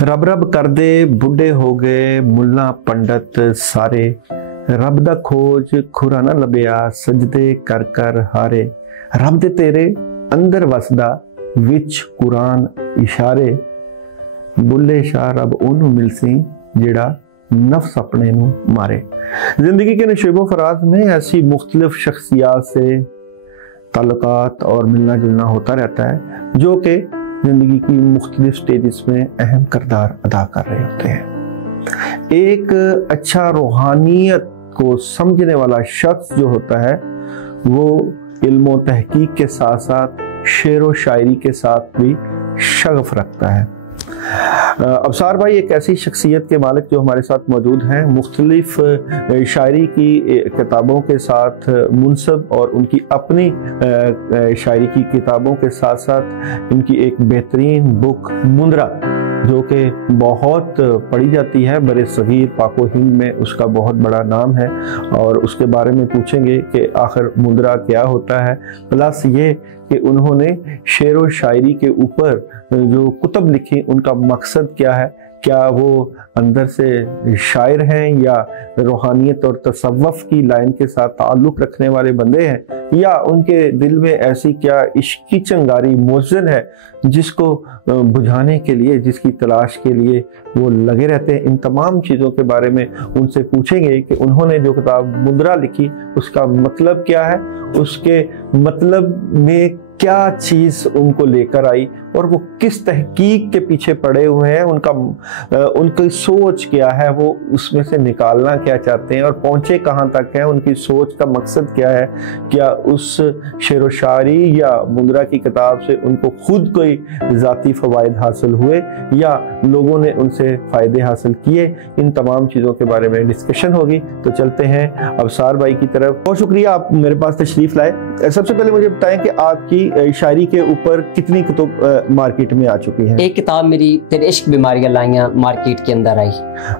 रब रब करदे बुढ़े हो गए मुल्ला पंडित सारे, रब दा खोज खुरा ना लभया सजदे कर कर हारे। रब दे तेरे अंदर वसदा विच कुरान इशारे, बुल्ले शाह रब ओनू मिलसी जेड़ा नफ्स अपने नू मारे। जिंदगी के नशेबो फराज में ऐसी मुख्तलिफ शख्सियात से ताल्लुकात और मिलना जुलना होता रहता है जो कि जिंदगी की मुख्तलिफ स्टेजेस में अहम किरदार अदा कर रहे होते हैं। एक अच्छा रूहानियत को समझने वाला शख्स जो होता है वो इल्म व तहकीक के साथ साथ शेर व शायरी के साथ भी शगफ रखता है। अबसार भाई एक ऐसी शख्सियत के मालिक जो हमारे साथ मौजूद हैं, मुख्तलिफ शायरी की किताबों के साथ मुनसब और उनकी अपनी शायरी की किताबों के साथ साथ इनकी एक बेहतरीन बुक मुंद्रा जो कि बहुत पढ़ी जाती है बरे सगीर पाको हिंद में, उसका बहुत बड़ा नाम है और उसके बारे में पूछेंगे कि आखिर मुंद्रा क्या होता है, प्लस ये कि उन्होंने शेर व शायरी के ऊपर जो कुतब लिखी उनका मकसद क्या है, क्या वो अंदर से शायर हैं या रूहानियत और तसव्वुफ की लाइन के साथ ताल्लुक़ रखने वाले बंदे हैं, या उनके दिल में ऐसी क्या इश्क की चिंगारी मौजूद है जिसको बुझाने के लिए, जिसकी तलाश के लिए वो लगे रहते हैं। इन तमाम चीज़ों के बारे में उनसे पूछेंगे कि उन्होंने जो किताब मुंद्रा लिखी उसका मतलब क्या है, उसके मतलब में क्या चीज़ उनको लेकर आई और वो किस तहकीक के पीछे पड़े हुए हैं, उनकी सोच क्या है, वो उसमें से निकालना क्या चाहते हैं और पहुंचे कहाँ तक हैं, उनकी सोच का मकसद क्या है, क्या उस शेर व शायरी या मुंद्रा की किताब से उनको खुद कोई ज़ाती फ़वाइद हासिल हुए या लोगों ने उनसे फ़ायदे हासिल किए। इन तमाम चीज़ों के बारे में डिस्कशन होगी। तो चलते हैं अबसार भाई की तरफ। बहुत शुक्रिया आप मेरे पास तशरीफ़ लाए। सबसे पहले मुझे बताएं कि आपकी शायरी के ऊपर कितनी किताब मार्केट में आ चुकी हैं? एक किताब मेरी तेरे इश्क बीमारियां लाइयां मार्केट के अंदर आई।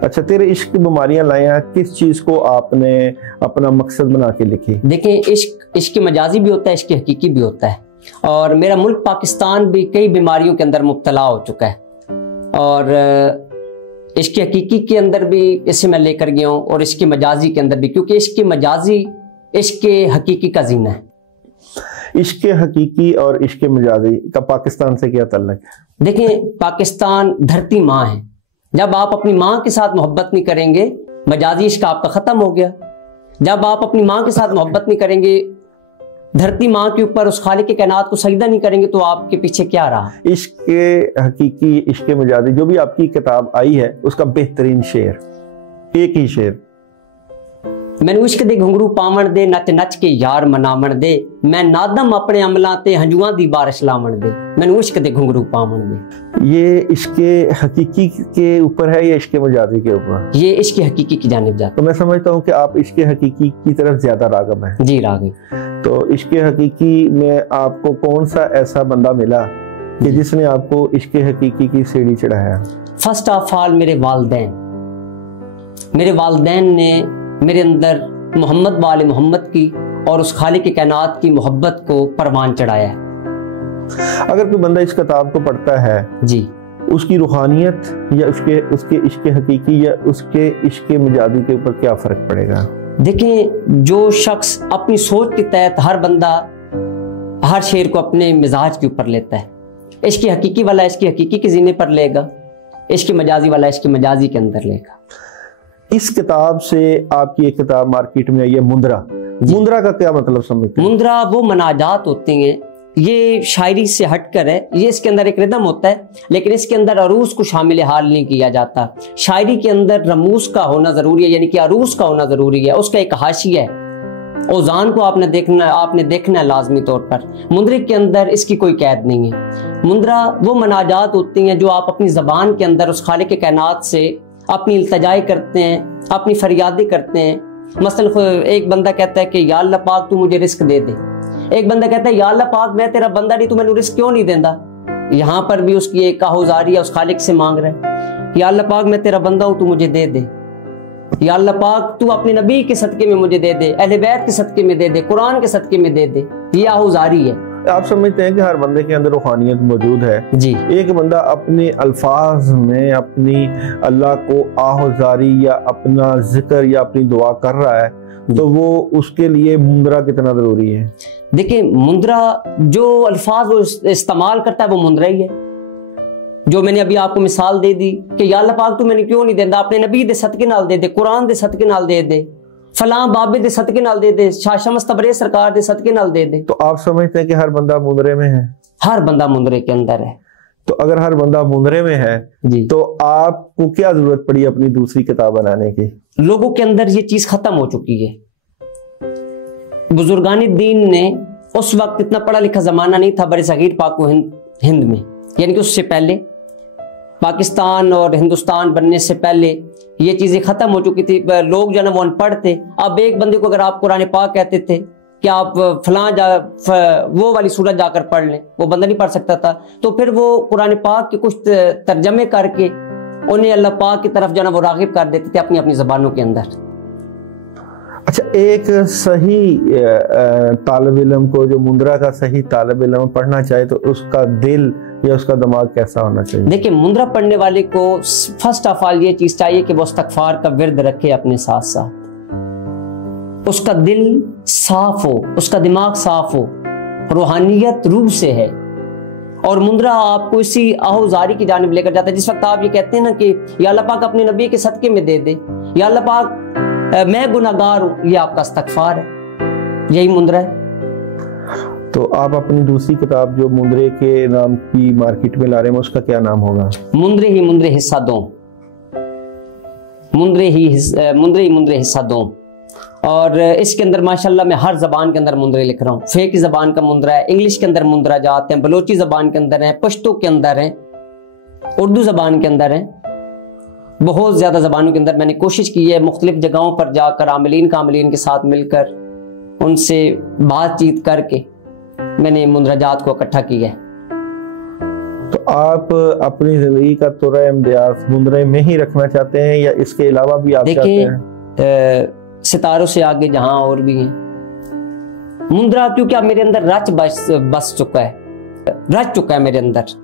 अच्छा, तेरे इश्क बीमारियां लाइयां किस चीज को आपने अपना मकसद बना के लिखी? देखें, इश्क मजाजी भी होता है, इश्क हकीकी भी होता है और मेरा मुल्क पाकिस्तान भी कई बीमारियों के अंदर मुब्तला हो चुका है और इश्क हकीकी के अंदर भी इसे मैं लेकर गया हूँ और इश्क मजाजी के अंदर भी, क्योंकि इश्क मजाजी इश्क हकीकी का जीना है। इश्क हकीकी और इश्क मजाजी का पाकिस्तान से क्या ताल्लुक है? देखिए, पाकिस्तान धरती माँ है। जब आप अपनी माँ के साथ मोहब्बत नहीं करेंगे, मजाजी इश्क आपका खत्म हो गया। जब आप अपनी माँ के साथ मोहब्बत नहीं करेंगे, धरती माँ के ऊपर उस खालिक के कायनात को सजदा नहीं करेंगे, तो आपके पीछे क्या रहा? इश्क हकीकी इश्क मजाजी जो भी आपकी किताब आई है उसका बेहतरीन शेर, एक ही शेर। मैनू इश्क दे घुंघरू पावण दे, नच नच के यार मनावण दे, मैं नादम अपने अमलां ते हंजुआं दी बारिश लावण दे, मैनू इश्क दे घुंघरू पावण दे। ये इश्क हकीकी के ऊपर है या इश्क मजाजी के ऊपर? ये इश्क हकीकी की जानिब जाता है। तो मैं समझता हूँ कि आप इश्क हकीकी की तरफ ज्यादा राग़िब हैं। जी, राग़िब। तो इश्क हकीकी में आपको कौन सा ऐसा बंदा मिला कि जिसने आपको इश्क हकीकी की सीढ़ी चढ़ाया? फर्स्ट ऑफ ऑल मेरे वालिदैन ने मेरे अंदर मोहम्मद वाले मोहम्मद की और उस खालिक के कायनात की मोहब्बत को परवान चढ़ाया है। अगर कोई बंदा इस किताब को पढ़ता है जी, उसकी रूहानियत या उसके इश्क हकीकी या उसके इश्क मजाजी के ऊपर क्या फर्क पड़ेगा? देखें, जो शख्स अपनी सोच के तहत हर बंदा हर शेर को अपने मिजाज के ऊपर लेता है, इश्क हकीकी वाला इश्क हकीकी के जीने पर लेगा, इश्क मजाजी वाला इश्क मजाजी के अंदर लेगा। इस किताब से आपकी एक किताब मार्केट में आई है मुंद्रा। मुंद्रा का क्या मतलब समझते हैं? मुंद्रा वो मनाजात होती हैं, ये शायरी से हटकर है। ये इसके अंदर एक रिदम होता है लेकिन इसके अंदर अरूज को शामिल हाल नहीं किया जाता। शायरी के अंदर रमूस का होना जरूरी है, यानी कि अरूज का होना जरूरी है, उसका एक हाशिया है, औजान को आपने देखना है लाजमी तौर पर। मुंद्रे के अंदर इसकी कोई कैद नहीं है। मुंद्रा वो मनाजात होती हैं जो आप अपनी जबान के अंदर उस खालिक के कायनात से अपनी इल्तजाएं करते हैं, अपनी फरियादें करते हैं। मसलन एक बंदा कहता है कि या अल्लाह पाक तू मुझे रिस्क दे दे, एक बंदा कहता है या अल्लाह पाक मैं तेरा बंदा नहीं, तू मैंने रिस्क क्यों नहीं देंदा। यहाँ पर भी उसकी एक काहुजारी है, उस खालिक से मांग रहा है, या अल्लाह पाक मैं तेरा बंदा हूँ, तू मुझे दे दे। या अल्लाह पाक तू अपने नबी के सदके में मुझे दे दे, अहले बैत के सदके में दे दे, कुरान के सदके में दे दे। ये आहुजारी है। آپ سمجھتے ہیں کہ ہر بندے کے اندر روحانیت موجود ہے جی. ایک بندہ اپنے الفاظ میں اپنی اللہ کو آہوزاری یا اپنا ذکر یا اپنی دعا کر رہا ہے تو وہ اس کے لیے مندرا کتنا ضروری ہے؟ دیکھیں مندرا جو الفاظ وہ استعمال کرتا ہے وہ مندرا ہی ہے. جو میں نے ابھی آپ کو مثال دے دی کہ یا اللہ پاک تو میں نے کیوں نہیں دینا، اپنے نبی دے صدقے نال دے دے، قرآن دے صدقے نال دے دے، فلاں بابے دے صدقے نال دے دے، شاہ شمس تبریز سرکار دے صدقے نال دے دے. تو آپ سمجھتے ہیں کہ ہر بندہ مندرے میں ہے؟ ہر بندہ مندرے کے اندر ہے. تو اگر ہر بندہ مندرے میں ہے جی تو آپ کو کیا ضرورت پڑی اپنی دوسری کتاب بنانے کی؟ لوگوں کے اندر یہ چیز ختم ہو چکی ہے. بزرگان دین نے اس وقت اتنا پڑھا لکھا زمانہ نہیں تھا بر صغیر پاک و ہند میں، یعنی کہ اس سے پہلے پاکستان اور ہندوستان بننے سے پہلے یہ چیزیں ختم ہو چکی تھی. لوگ جو ہے نا وہ ان پڑھ تھے. اب ایک بندے کو اگر آپ قرآن پاک کہتے تھے کہ آپ فلاں وہ والی سورت جا کر پڑھ لیں، وہ بندہ نہیں پڑھ سکتا تھا. تو پھر وہ قرآن پاک کے کچھ ترجمے کر کے انہیں اللہ پاک کی طرف جو ہے نا وہ راغب کر دیتے تھے اپنی اپنی زبانوں کے اندر. اچھا، ایک صحیح طالب علم کو، جو مندرا کا صحیح طالب علم پڑھنا چاہے تو اس کا دل یا اس کا دماغ کیسا ہونا چاہیے؟ دیکھیں مندرا پڑھنے والے کو فرسٹ آف آل یہ چیز چاہیے کہ وہ استغفار کا ورد رکھے اپنے ساتھ ساتھ، اس کا دل صاف ہو، اس کا دماغ صاف ہو، روحانیت روح سے ہے. اور مندرا آپ کو اسی آہوزاری کی جانب لے کر جاتا ہے. جس وقت آپ یہ کہتے ہیں نا کہ یا اللہ پاک اپنے نبی کے صدقے میں دے دے، یا اللہ پاک میں گناہگار ہوں، یہ آپ کا استغفار ہے، یہی مندرا ہے. تو آپ اپنی دوسری کتاب جو مندرے کے نام کی مارکیٹ میں لا رہے ہیں اس کا کیا نام ہوگا؟ مندرے حصہ دو، مندرے حصہ دو. اور اس کے اندر ماشاءاللہ میں ہر زبان کے اندر مندرے لکھ رہا ہوں. فقہ کی زبان کا مندرا ہے، انگلش کے اندر مندرا جاتے ہیں، بلوچی زبان کے اندر ہیں، پشتو کے اندر ہیں، اردو زبان کے اندر ہیں. بہت زیادہ زبانوں کے اندر میں نے کوشش کی ہے مختلف جگہوں پر جا کر عاملین کے ساتھ مل کر ان سے بات چیت کر کے میں نے مندرجات کو اکٹھا کیا ہے. تو آپ اپنی زندگی کا تورہ امتیاز مندرے میں ہی رکھنا چاہتے ہیں یا اس کے علاوہ بھی آپ چاہتے ہیں؟ دیکھیں ستاروں سے آگے جہاں اور بھی ہیں. مندرا کیونکہ اب میرے اندر بس چکا ہے میرے اندر،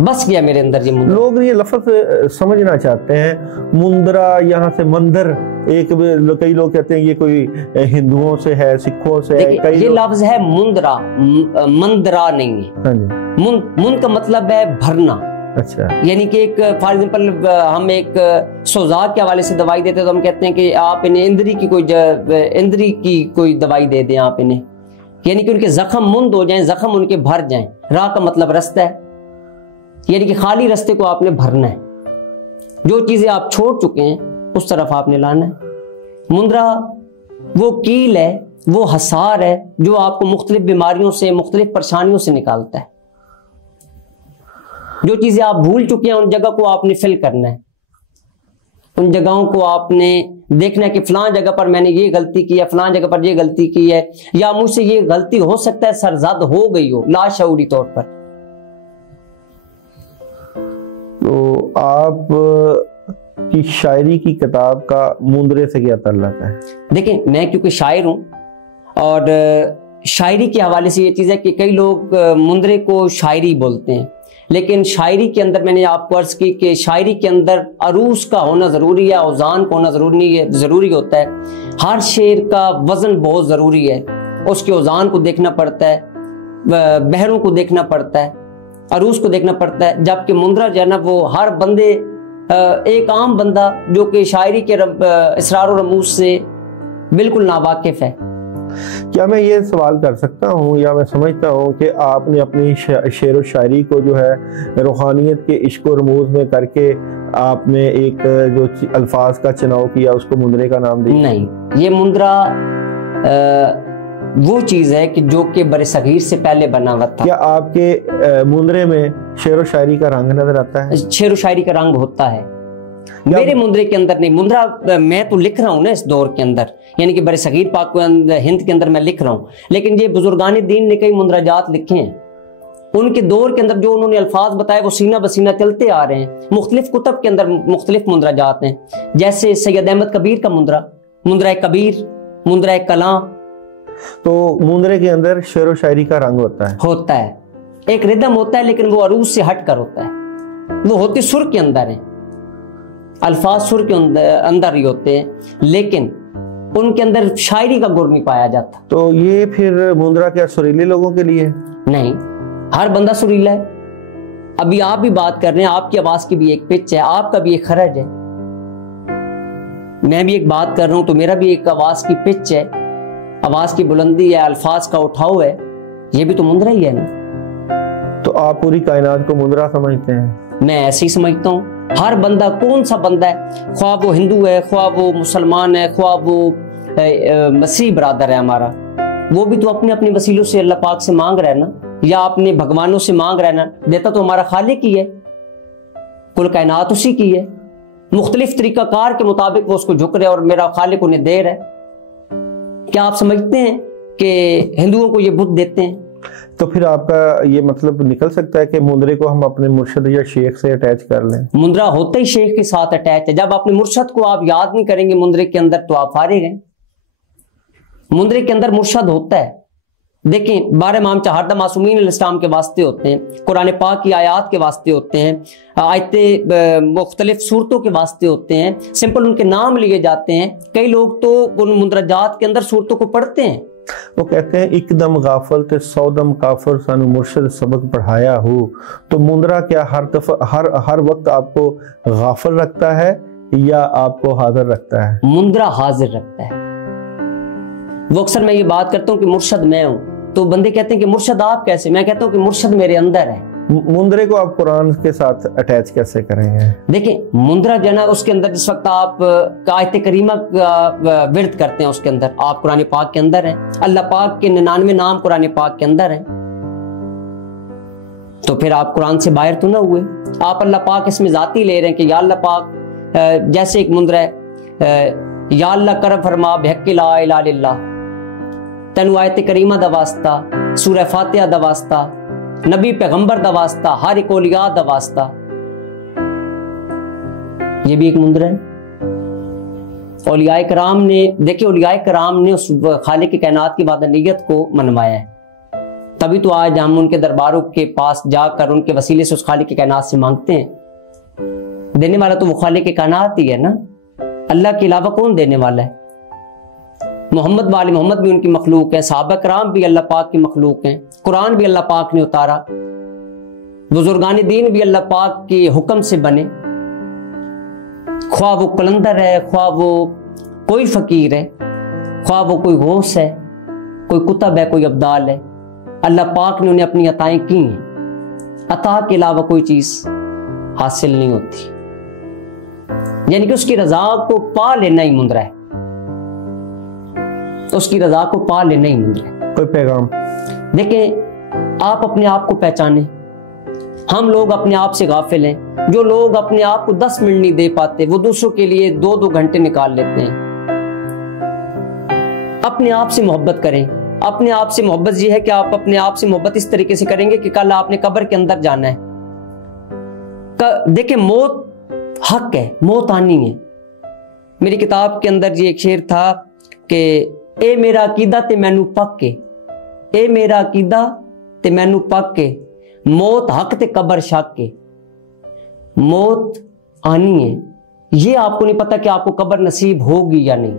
بس گیا میرے اندر یہ مندرا. لوگ یہ لفظ سمجھنا چاہتے ہیں مندرا یہاں سے مندر، کئی لوگ کہتے ہیں یہ کوئی ہندوؤں سے ہے، سکھوں سے ہے. یہ لفظ ہے مندرا، مندرا نہیں ہے. مند کا مطلب ہے بھرنا. اچھا، یعنی کہ ایک فار ایگزامپل ہم ایک سوزاک کے حوالے سے دوائی دیتے ہیں تو ہم کہتے ہیں کہ آپ انہیں اندری کی کوئی دوائی دے دیں آپ انہیں، یعنی کہ ان کے زخم مند ہو جائیں، زخم ان کے بھر جائیں. راہ کا مطلب رستہ ہے، یعنی کہ خالی رستے کو آپ نے بھرنا ہے. جو چیزیں آپ چھوڑ چکے ہیں اس طرف آپ نے لانا ہے. مندرا وہ کیل ہے، وہ حصار ہے جو آپ کو مختلف بیماریوں سے، مختلف پریشانیوں سے نکالتا ہے. جو چیزیں آپ بھول چکے ہیں ان جگہ کو آپ نے فل کرنا ہے. ان جگہوں کو آپ نے دیکھنا ہے کہ فلاں جگہ پر میں نے یہ غلطی کی ہے، فلاں جگہ پر یہ غلطی کی ہے، یا مجھ سے یہ غلطی ہو سکتا ہے سرزد ہو گئی ہو لاشعوری طور پر. تو آپ کی شاعری کی کتاب کا مندرے سے کیا تعلق ہے؟ دیکھیں میں کیونکہ شاعر ہوں اور شاعری کے حوالے سے یہ چیز ہے کہ کئی لوگ مندرے کو شاعری بولتے ہیں، لیکن شاعری کے اندر میں نے آپ کو عرض کی کہ شاعری کے اندر عروض کا ہونا ضروری ہے، اوزان کا ہونا ضروری ہوتا ہے. ہر شعر کا وزن بہت ضروری ہے، اس کے اوزان کو دیکھنا پڑتا ہے، بحروں کو دیکھنا پڑتا ہے، عروض کو دیکھنا پڑتا ہے. جبکہ مندرا جو ہے نا وہ ہر بندے، ایک عام بندہ جو کہ شاعری کے اسرار و رموز سے بالکل ناواقف ہے. کیا میں یہ سوال کر سکتا ہوں یا میں سمجھتا ہوں کہ آپ نے اپنی شعر و شاعری کو جو ہے روحانیت کے عشق و رموز میں کر کے آپ نے ایک جو الفاظ کا چناؤ کیا اس کو مندرے کا نام دیا؟ نہیں، یہ مندرا وہ چیز ہے کہ جو کہ بر صغیر سے پہلے بنا ہوا تھا. کیا آپ کے مندرے میں شعر و شاعری کا رنگ نظر آتا ہے؟ شعر و شاعری کا رنگ ہوتا ہے میرے مندرے کے اندر نہیں. مندرا میں تو لکھ رہا ہوں نا اس دور کے اندر، یعنی کہ بر صغیر پاک ہند کے اندر میں لکھ رہا ہوں، لیکن یہ بزرگان دین نے کئی مندرجات لکھے ہیں. ان کے دور کے اندر جو انہوں نے الفاظ بتائے وہ سینہ بسینہ چلتے آ رہے ہیں. مختلف کتب کے اندر مختلف مندرجات ہیں، جیسے سید احمد کبیر کا مندرا کبیر، مندرا کلاں، तो मुंदरे के अंदर शेर व शायरी का रंग होता है, एक रिदम होता है, लेकिन वो अरूज से हट कर होता है। वो होते सुर के अंदर है, अल्फाज सुर के अंदर ही होते हैं, लेकिन उनके अंदर शायरी का गुर नहीं पाया जाता। तो ये फिर मुंदरा क्या सुरीले लोगों के लिए? नहीं, हर बंदा सुरीला है। अभी आप भी बात कर रहे हैं, आपकी आवाज की भी एक पिच है, आपका भी एक खरज है, मैं भी एक बात कर रहा हूं तो मेरा भी एक आवाज की पिच है, आवाज की बुलंदी है, अल्फाज का उठाव है, ये भी तो मुंदरा ही है ना। तो आप पूरी कायनात को मुंदरा समझते हैं? मैं ऐसे ही समझता हूँ। हर बंदा, कौन सा बंदा है, ख्वाह वो हिंदू है, ख्वाह वो मुसलमान है, ख्वाह वो मसीह बरादर है हमारा, वो भी तो अपने अपने वसीलों से अल्लाह पाक से मांग रहा है ना, या अपने भगवानों से मांग रहा है ना। देता तो हमारा खालिक ही है, कुल कायनात उसी की है, मुख्तलिफ तरीका कार के मुताबिक वो उसको झुक रहे और मेरा खालिक उन्हें दे रहा है। क्या आप समझते हैं कि हिंदुओं को ये बुत देते हैं? तो फिर आपका ये मतलब निकल सकता है कि मुंदरे को हम अपने मुर्शिद या शेख से अटैच कर लें? मुंदरा होता ही शेख के साथ अटैच है। जब अपने मुर्शद को आप याद नहीं करेंगे मुंदरे के अंदर तो आप फारिग हैं। मुंदरे के अंदर मुर्शद होता है। देखिए, 12 इमाम चहारदा मासूमीन अलैहिस्सलाम के वास्ते होते हैं, कुरान पाक की आयात के वास्ते होते हैं, आयतें मुख्तलिफ सूरतों के वास्ते होते हैं, सिंपल उनके नाम लिए जाते हैं। कई लोग तो उन मुंदरजात के अंदर सूरतों को पढ़ते हैं। वो कहते हैं एकदम गाफल ते सौदम काफर सानू मुर्शिद सबक पढ़ाया हो। तो मुंदरा क्या हर वक्त आपको गाफल रखता है या आपको हाजिर रखता है? मुंदरा हाजिर रखता है। वो अक्सर मैं ये बात करता हूँ कि मुर्शद मैं हूँ, तो बंदे कहते हैं कि मुर्शद आप कैसे? मैं कहता हूँ कि मुर्शद मेरे अंदर है। मुंदरे को आप कुरान के साथ अटैच कैसे करेंगे? देखिए, मुंदरा जो है ना, उसके अंदर जिस वक्त आप आयत करीमा का विर्द करते हैं, उसके अंदर आप कुरान पाक के अंदर हैं। अल्लाह पाक के 99 नाम कुरान पाक के अंदर हैं। तो फिर आप कुरान से बाहर तो ना हुए। आप अल्लाह पाक इसमें जाती ले रहे हैं कि या अल्लाह पाक, जैसे एक मुंदरा है, या अल्लाह करम फरमा बिहक्की ला इलाहा इल्लल्लाह, तैनू आयत करीमा दा वास्ता, सूरह फातिहा दा वास्ता, नबी पैगंबर दा वास्ता, हर एक औलिया दा वास्ता। ये भी एक मुंदरा है। औलियाए कराम ने, देखिए, औलियाए कराम ने उस खालिक की कायनात की वादनीयत को मनवाया है। तभी तो आज हम उनके दरबारों के पास जाकर उनके वसीले से उस खालिक की कायनात से मांगते हैं। देने वाला तो वो खालिक की कायनात ही है ना। अल्लाह के अलावा कौन देने वाला है? मोहम्मद वाले मोहम्मद भी उनकी मखलूक है, सहाबा कराम भी अल्लाह पाक की मखलूक हैं, कुरान भी अल्लाह पाक ने उतारा, बुजुर्गान दीन भी अल्लाह पाक के हुक्म से बने। ख्वाह वो कलंदर है, ख्वाह वो कोई फकीर है, ख्वाह वो कोई गौस है, कोई कुतब है, कोई अब्दाल है, अल्लाह पाक ने उन्हें अपनी अताएं की हैं। अता के अलावा कोई चीज हासिल नहीं होती, यानी कि उसकी रजा को पा लेना ही मुंदरा है। उसकी रजा को पा लेना ही मुंदरा है। कोई पैगाम? देखें, आप अपने आप को पहचाने। हम लोग अपने आप से गाफिल हैं। जो लोग अपने आप को 10 मिनट नहीं दे पाते, वो दूसरों के लिए 2-2 घंटे निकाल लेते हैं। अपने आप से मोहब्बत करें। अपने आप से मोहब्बत ये है कि आप अपने आप से मोहब्बत इस तरीके से करेंगे कि कल आपने कब्र के अंदर जाना है। देखें, मौत हक है, मौत आनी है। मेरी किताब के अंदर ये एक शेर था कि ए मेरा अकीदा ते मैनू पक के, ए मेरा अकीदा ते मैनू पक के, मौत हक ते कब्र शक के। मौत आनी है, ये आपको नहीं पता कि आपको कब्र नसीब होगी या नहीं।